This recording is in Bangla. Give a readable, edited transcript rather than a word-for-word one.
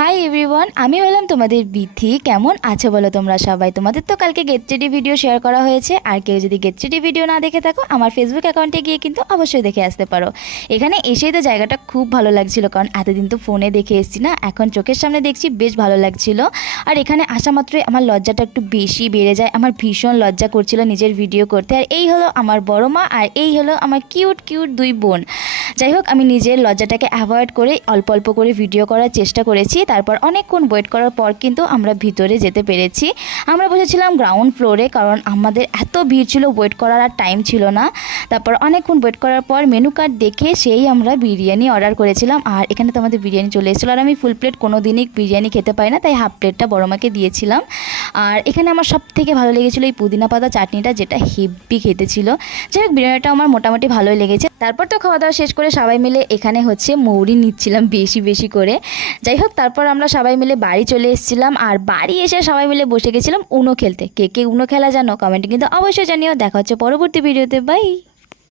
হাই এভরিওয়ান, আমি হলাম তোমাদের বিথি। কেমন আছো বলো তোমরা সবাই? তোমাদের তো কালকে গেট রেডি ভিডিও শেয়ার করা হয়েছে, আর কেউ যদি গেট রেডি ভিডিও না দেখে থাকো আমার ফেসবুক অ্যাকাউন্টে গিয়ে কিন্তু অবশ্যই দেখে আসতে পারো। এখানে এসেই তো জায়গাটা খুব ভালো লাগছিল, কারণ এতদিন তো ফোনে দেখে এসেছি না, এখন চোখের সামনে দেখছি, বেশ ভালো লাগছিল। আর এখানে আসা মাত্রই আমার লজ্জাটা একটু বেশি বেড়ে যায়, আমার ভীষণ লজ্জা করছিল নিজের ভিডিও করতে। আর এই হলো আমার বড় মা, আর এই হলো আমার কিউট কিউট দুই বোন। যাই হোক, আমি নিজের লজ্জাটাকে অ্যাভয়েড করে অল্প অল্প করে ভিডিও করার চেষ্টা করেছি। তারপর অনেকক্ষণ ওয়েট করার পর কিন্তু আমরা ভিতরে যেতে পেরেছি। আমরা বসেছিলাম গ্রাউন্ড ফ্লোরে, কারণ আমাদের এত ভিড় ছিল, ওয়েট করার আর টাইম ছিল না। তারপর অনেকক্ষণ ওয়েট করার পর মেনু কার্ড দেখে সেই আমরা বিরিয়ানি অর্ডার করেছিলাম, আর এখানে তো আমাদের বিরিয়ানি চলে এসেছিলো। আর আমি ফুল প্লেট কোনো দিনই বিরিয়ানি খেতে পারি না, তাই হাফ প্লেটটা বড় মাকে দিয়েছিলাম। আর এখানে আমার সব থেকে ভালো লেগেছিলো এই পুদিনা পাতা চাটনিটা, যেটা হেভি খেতে ছিল। যাই হোক, বিরিয়ানিটা আমার মোটামুটি ভালোই লেগেছে। তারপর তো খাওয়া দাওয়া শেষ করে সবাই মিলে এখানে মৌরি নিচ্ছিলাম বেশি বেশি করে। যাই হোক, তারপর আমরা সবাই মিলে বাড়ি চলে এসেছিলাম, আর বাড়ি এসে সবাই মিলে বসে গেছিলাম উনো খেলতে। কে কে উনো খেলা জানো কমেন্টে কিন্তু অবশ্যই জানিও। দেখা হচ্ছে পরবর্তী ভিডিওতে, বাই।